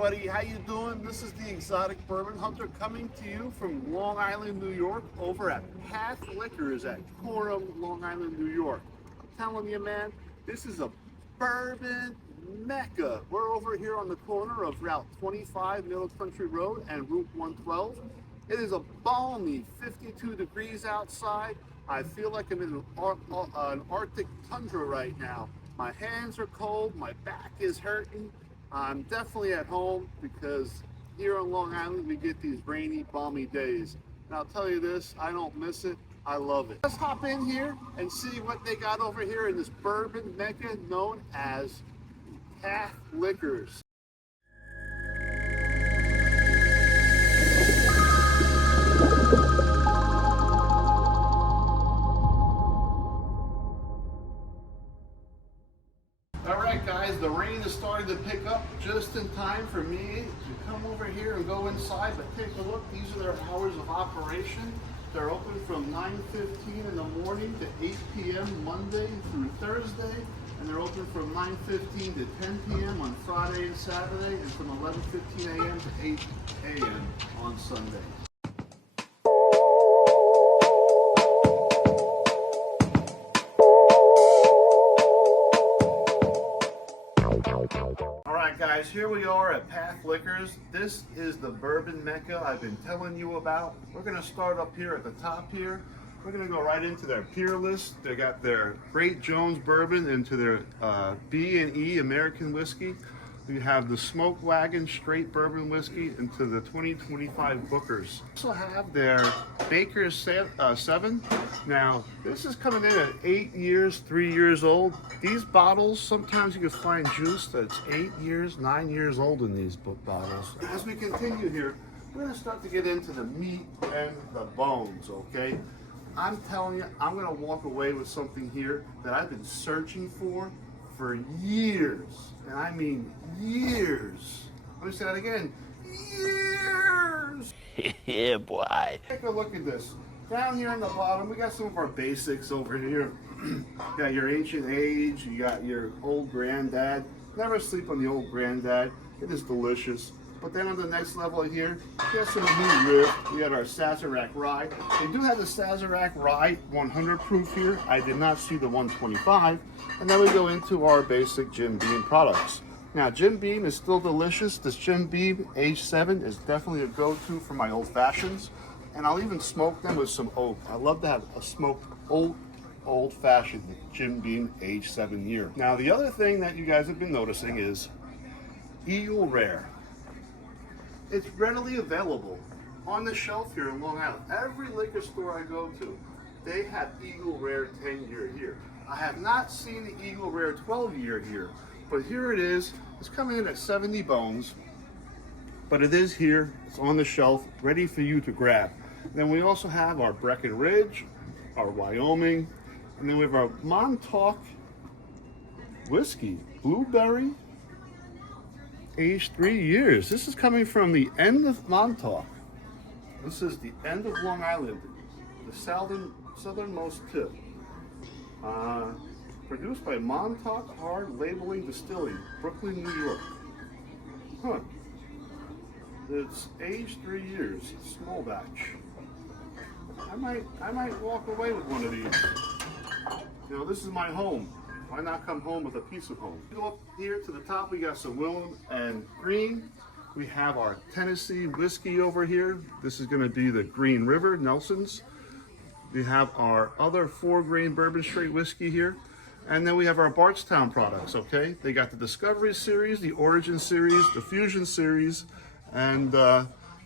everybody, how you doing? This is the Exotic Bourbon Hunter coming to you from Long Island, New York, over at Path Liquors at Coram, Long Island, New York. I'm telling you, man, this is a bourbon mecca. We're over here on the corner of Route 25, Middle Country Road, and Route 112. It is a balmy 52 degrees outside. I feel like I'm in an Arctic tundra right now. My hands are cold, my back is hurting. I'm definitely at home because here on Long Island we get these rainy, balmy days. And I'll tell you this, I don't miss it, I love it. Let's hop in here and see what they got over here in this bourbon mecca known as Path Liquors. Alright guys, the rain is starting to pick up just in time for me to come over here and go inside, but take a look, these are their hours of operation. They're open from 9:15 in the morning to 8 p.m. Monday through Thursday, and they're open from 9:15 to 10 p.m. on Friday and Saturday, and from 11:15 a.m. to 8 a.m. on Sunday. Alright guys, here we are at Path Liquors. This is the bourbon mecca I've been telling you about. We're going to start up here at the top here. We're going to go right into their peer list. They got their Great Jones bourbon, into their B&E American whiskey. We have the Smoke Wagon straight bourbon whiskey, into the 2025 Bookers. We also have their Baker's 7. Now, this is coming in at 8 years, 3 years old. These bottles, sometimes you can find juice that's 8 years, 9 years old in these bottles. As we continue here, we're going to start to get into the meat and the bones, okay? I'm telling you, I'm going to walk away with something here that I've been searching for years, and I mean years. Let me say that again, years. Yeah, boy. Take a look at this. Down here on the bottom, we got some of our basics over here. You got your Ancient Age, you got your Old Granddad. Never sleep on the Old Granddad. It is delicious. But then on the next level here, we got some new rib. We got our Sazerac Rye. They do have the Sazerac Rye 100 proof here. I did not see the 125. And then we go into our basic Jim Beam products. Now, Jim Beam is still delicious. This Jim Beam Age 7 is definitely a go-to for my old fashions. And I'll even smoke them with some oak. I love to have a smoked old-fashioned Jim Beam Age 7 year. Now, the other thing that you guys have been noticing is Eagle Rare. It's readily available on the shelf here in Long Island. Every liquor store I go to, they have Eagle Rare 10-year here. I have not seen the Eagle Rare 12-year here, but here it is. It's coming in at 70 bones, but it is here. It's on the shelf, ready for you to grab. Then we also have our Breckenridge, our Wyoming, and then we have our Montauk whiskey, Blueberry, aged 3 years. This is coming from the end of Montauk. This is the end of Long Island, the southernmost tip. Produced by Montauk Hard Labeling Distilling, Brooklyn, New York. Huh. It's aged 3 years, small batch. I might walk away with one of these. You know, this is my home. Why not come home with a piece of home? Go up here to the top, we got some Willem and Green. We have our Tennessee whiskey over here. This is going to be the Green River, Nelson's. We have our other 4-grain bourbon straight whiskey here. And then we have our Bardstown products, okay? They got the Discovery series, the Origin series, the Fusion series, and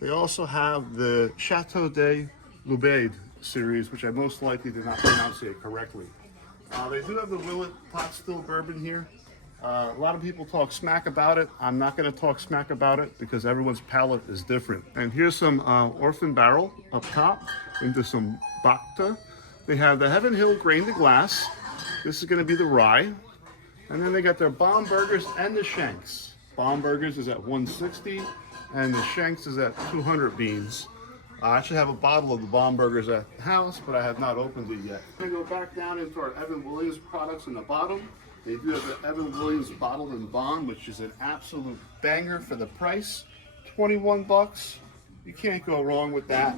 they also have the Chateau de Loubade series, which I most likely did not pronounce it correctly. They do have the Willet Pot Still Bourbon here. A lot of people talk smack about it. I'm not going to talk smack about it because everyone's palate is different. And here's some Orphan Barrel up top into some Bacta. They have the Heaven Hill Grain to Glass. This is going to be the Rye. And then they got their Baumburgers and the Shanks. Baumburgers is at 160 and the Shanks is at 200 beans. I actually have a bottle of the Baumburgers at the house, but I have not opened it yet. I'm going to go back down into our Evan Williams products in the bottom. They do have the Evan Williams Bottled and Bond, which is an absolute banger for the price. 21 bucks. You can't go wrong with that.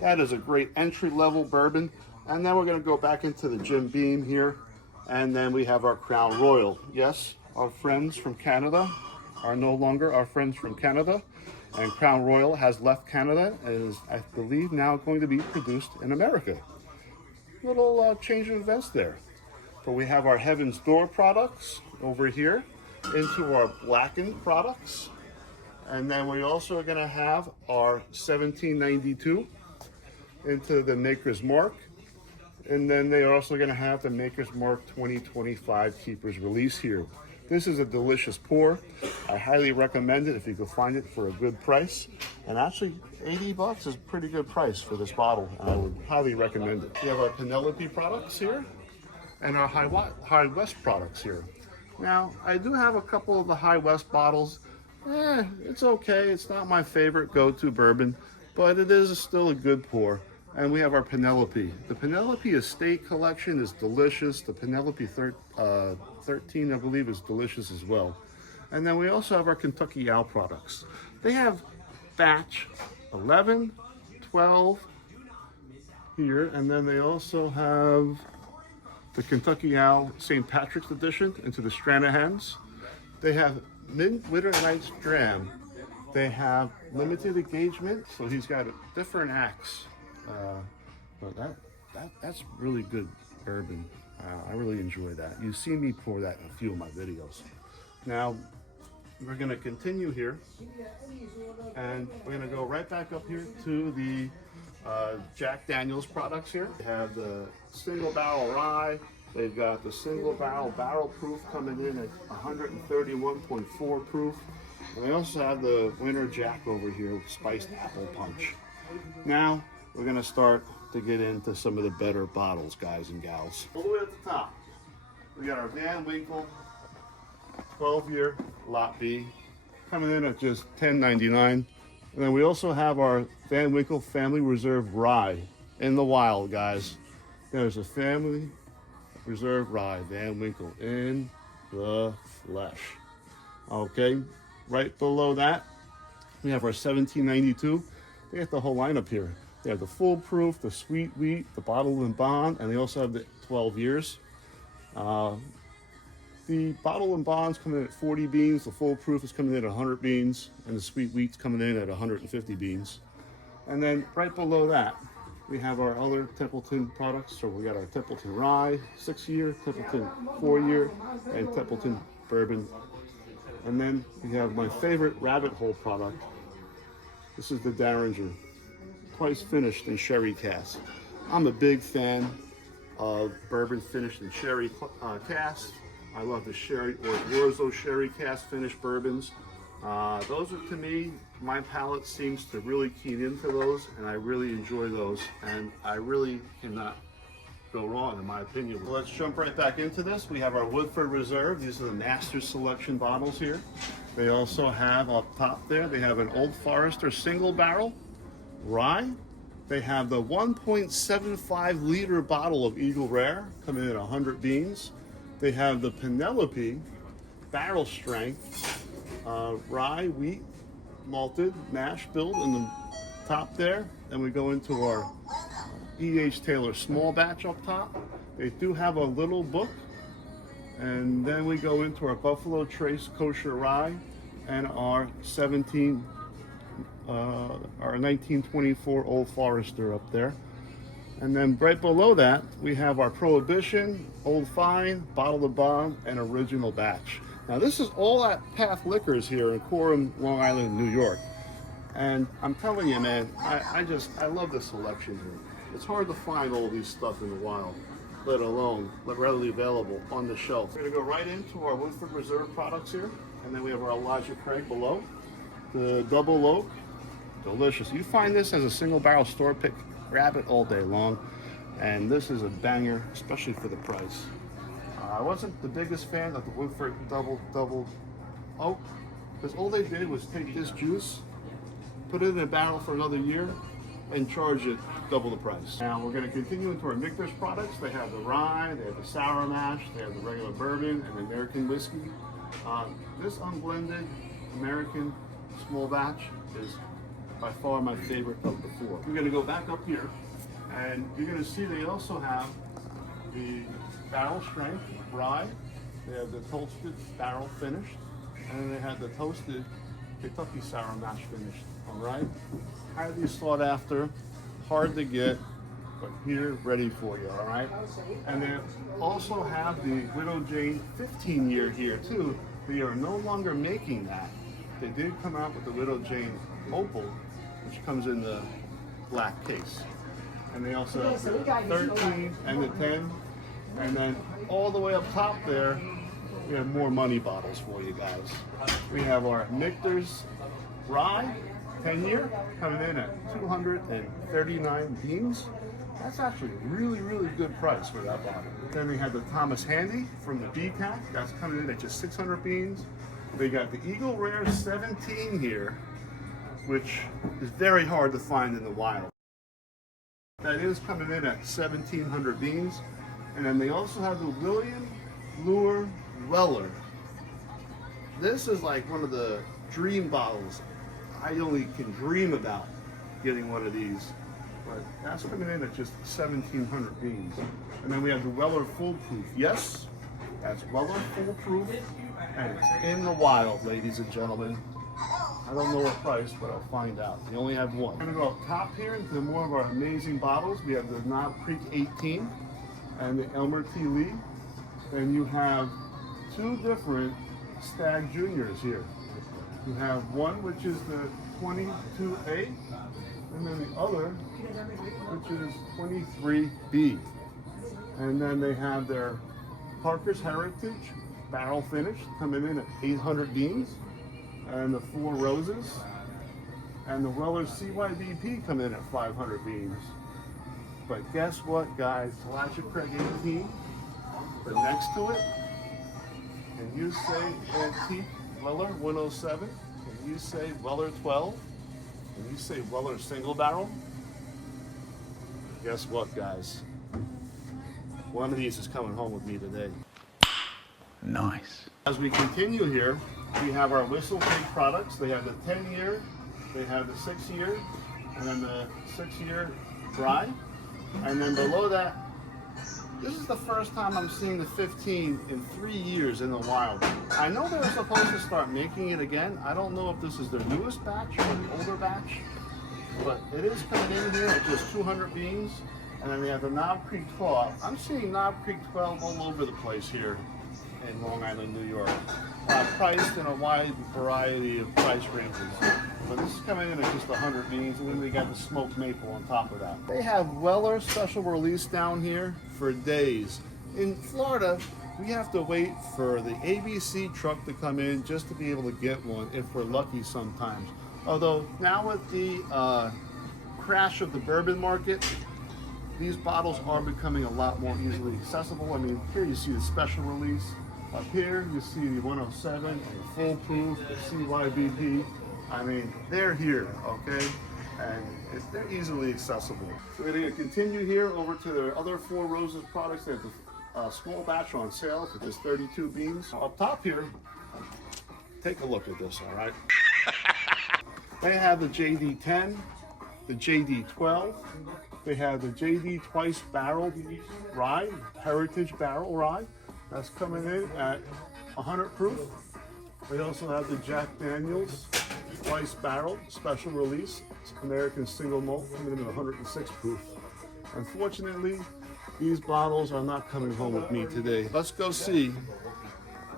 That is a great entry-level bourbon. And then we're going to go back into the Jim Beam here. And then we have our Crown Royal. Yes, our friends from Canada are no longer our friends from Canada. And Crown Royal has left Canada and is, I believe, now going to be produced in America. Little change of events there. But we have our Heaven's Door products over here into our blackened products. And then we also are going to have our 1792 into the Maker's Mark. And then they're also going to have the Maker's Mark 2025 Keeper's Release here. This is a delicious pour. I highly recommend it if you can find it for a good price. And actually, 80 bucks is a pretty good price for this bottle. I would highly recommend it. We have our Penelope products here and our High West products here. Now, I do have a couple of the High West bottles. It's okay. It's not my favorite go-to bourbon, but it is still a good pour. And we have our Penelope. The Penelope Estate Collection is delicious. The Penelope 13, I believe, is delicious as well. And then we also have our Kentucky Owl products. They have batch 11, 12 here, and then they also have the Kentucky Owl St. Patrick's Edition into the Stranahans. They have Midwinter Night's Dram. They have limited engagement, so he's got a different axe. But that's really good bourbon. I really enjoy that. You see me pour that in a few of my videos. Now, we're going to continue here, and we're going to go right back up here to the Jack Daniel's products here. They have the single barrel rye. They've got the single barrel proof coming in at 131.4 proof. And they also have the Winter Jack over here with spiced apple punch. Now, we're going to start to get into some of the better bottles, guys and gals. All the way at the top, we got our Van Winkle 12-year Lot B coming in at just $10.99. And then we also have our Van Winkle Family Reserve Rye in the wild, guys. There's a Family Reserve Rye Van Winkle in the flesh. Okay, right below that, we have our 1792. They got the whole lineup here. They have the full proof, the sweet wheat, the bottled and bond, and they also have the 12 years. The bottled and bond's coming in at 40 beans, the full proof is coming in at 100 beans, and the sweet wheat's coming in at 150 beans. And then right below that, we have our other Templeton products. So we got our Templeton Rye 6-year, Templeton 4-year, and Templeton Bourbon. And then we have my favorite rabbit hole product. This is the Derringer, twice finished in sherry cask. I'm a big fan of bourbon finished in sherry cask. I love the sherry or Orzo sherry cask finished bourbons. Those are, to me, my palate seems to really keen into those, and I really enjoy those, and I really cannot go wrong, in my opinion. Well, let's jump right back into this. We have our Woodford Reserve. These are the Master Selection bottles here. They also have up top there, they have an Old Forester single barrel rye. They have the 1.75 liter bottle of Eagle Rare coming in at 100 beans. They have the Penelope barrel strength rye, wheat, malted, mash build in the top there. Then we go into our E.H. Taylor small batch up top. They do have a little book. And then we go into our Buffalo Trace kosher rye and our 1924 Old Forester up there. And then right below that, we have our Prohibition, Old Fine, Bottled and Bond, and Original Batch. Now this is all at Path Liquors here in Coram, Long Island, New York. And I'm telling you, man, I love the selection here. It's hard to find all these stuff in the wild, let alone readily available on the shelf. We're gonna go right into our Woodford Reserve products here. And then we have our Elijah Craig below. The Double Oak, delicious. You find this as a single barrel store pick, grab it all day long. And this is a banger, especially for the price. I wasn't the biggest fan of the Woodford Double Oak, because all they did was take this juice, put it in a barrel for another year, and charge it double the price. Now we're going to continue into our Michter's products. They have the rye, they have the sour mash, they have the regular bourbon, and American whiskey. This unblended American small batch is by far my favorite of the four. We're going to go back up here, and you're going to see they also have the barrel strength rye. They have the toasted barrel finished, and then they have the toasted Kentucky sour mash finished. All right, highly sought after, hard to get, but here ready for you. All right, and then also have the Widow Jane 15-year here too. They are no longer making that. They did come out with the Widow Jane Opal, which comes in the black case, and they also have the 13 and the 10, and then all the way up top there, we have more money bottles for you guys. We have our Michter's Rye 10-year coming in at 239 beans. That's actually a really, really good price for that bottle. Then we have the Thomas Handy from the BCAC. That's coming in at just 600 beans. They got the Eagle Rare 17 here, which is very hard to find in the wild. That is coming in at 1,700 beans. And then they also have the William Lure Weller. This is like one of the dream bottles. I only can dream about getting one of these. But that's coming in at just 1,700 beans. And then we have the Weller Full Proof. Yes, that's Weller Full Proof. And it's in the wild, ladies and gentlemen. I don't know what price, but I'll find out. We only have one. We're gonna go up top here into more of our amazing bottles. We have the Knob Creek 18 and the Elmer T. Lee. And you have two different Stag Juniors here. You have one which is the 22A, and then the other which is 23B. And then they have their Parker's Heritage barrel finished coming in at 800 beans, and the Four Roses and the Weller CYBP come in at 500 beans. But guess what, guys? Elijah Craig 18, but next to it, and you say Antique Weller 107, and you say Weller 12, and you say Weller Single Barrel. Guess what, guys? One of these is coming home with me today. Nice. As we continue here, we have our Whistle Pig products. They have the 10-year, they have the 6-year, and then the 6-year rye. And then below that, this is the first time I'm seeing the 15 in 3 years in the wild. I know they were supposed to start making it again. I don't know if this is their newest batch or the older batch, but it is coming in here at just 200 beans. And then they have the Knob Creek 12. I'm seeing Knob Creek 12 all over the place here in Long Island, New York. Priced in a wide variety of price ranges. But this is coming in at just 100 beans, and then they got the smoked maple on top of that. They have Weller special release down here for days. In Florida, we have to wait for the ABC truck to come in just to be able to get one if we're lucky sometimes. Although now with the crash of the bourbon market, these bottles are becoming a lot more easily accessible. I mean, here you see the special release. Up here, you see the 107 and the Full Proof, the CYBP. I mean, they're here, okay? And they're easily accessible. So we're gonna continue here over to the other Four Roses products. They have the small batch on sale for just 32 beans. Up top here, take a look at this, all right? They have the JD10, the JD12. They have the JD Twice Barrel Rye, Heritage Barrel Rye. That's coming in at 100 proof. We also have the Jack Daniel's Twice Barrel Special Release American Single Malt coming in at 106 proof. Unfortunately, these bottles are not coming home with me today. Let's go see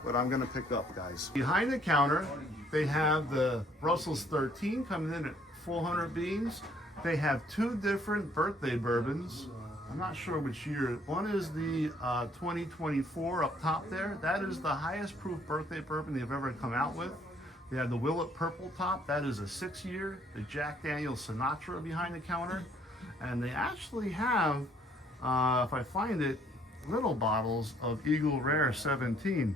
what I'm gonna pick up, guys. Behind the counter, they have the Brussels 13 coming in at 400 beans. They have two different birthday bourbons. I'm not sure which year. One is the 2024 up top there. That is the highest proof birthday bourbon they've ever come out with. They have the Willet Purple Top. That is a 6-year. The Jack Daniel's Sinatra behind the counter. And they actually have, if I find it, little bottles of Eagle Rare 17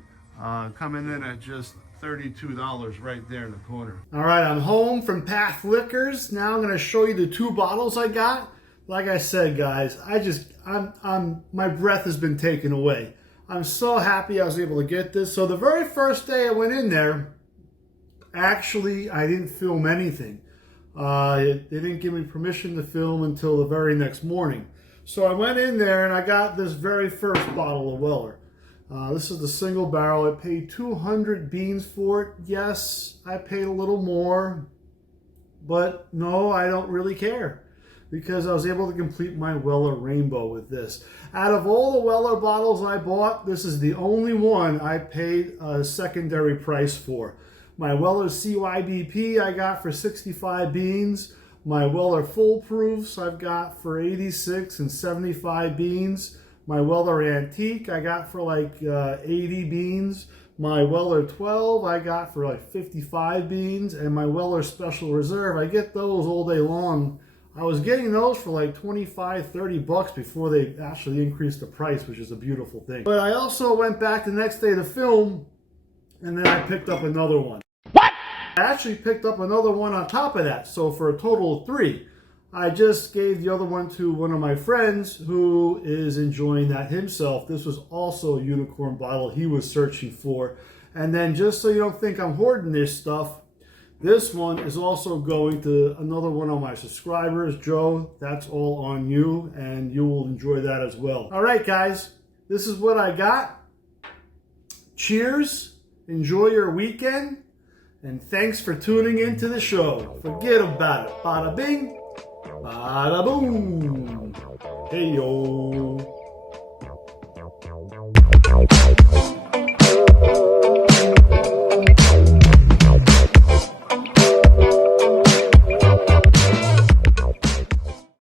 coming in at just $32 right there in the corner. All right, I'm home from Path Liquors. Now I'm going to show you the two bottles I got. like I said, guys, my breath has been taken away. I'm so happy I was able to get this. So the very first day I went in there, actually, I didn't film anything. They didn't give me permission to film until the very next morning. So I went in there and I got this very first bottle of Weller. This is the single barrel. I paid 200 beans for it. Yes, I paid a little more, but no, I don't really care, because I was able to complete my Weller Rainbow with this. Out of all the Weller bottles I bought, this is the only one I paid a secondary price for. My Weller CYBP I got for 65 beans. My Weller Full Proofs I've got for 86 and 75 beans. My Weller Antique I got for like 80 beans. My Weller 12 I got for like 55 beans. And my Weller Special Reserve, I get those all day long. I was getting those for like 25, 30 bucks before they actually increased the price, which is a beautiful thing. But I also went back the next day to film, and then I picked up another one. What? I actually picked up another one on top of that, so for a total of 3. I just gave the other one to one of my friends who is enjoying that himself. This was also a unicorn bottle he was searching for. And then, just so you don't think I'm hoarding this stuff, this one is also going to another one of my subscribers. Joe, that's all on you, and you will enjoy that as well. All right, guys, this is what I got. Cheers, enjoy your weekend, and thanks for tuning into the show. Forget about it. Bada bing, bada boom. Hey, yo.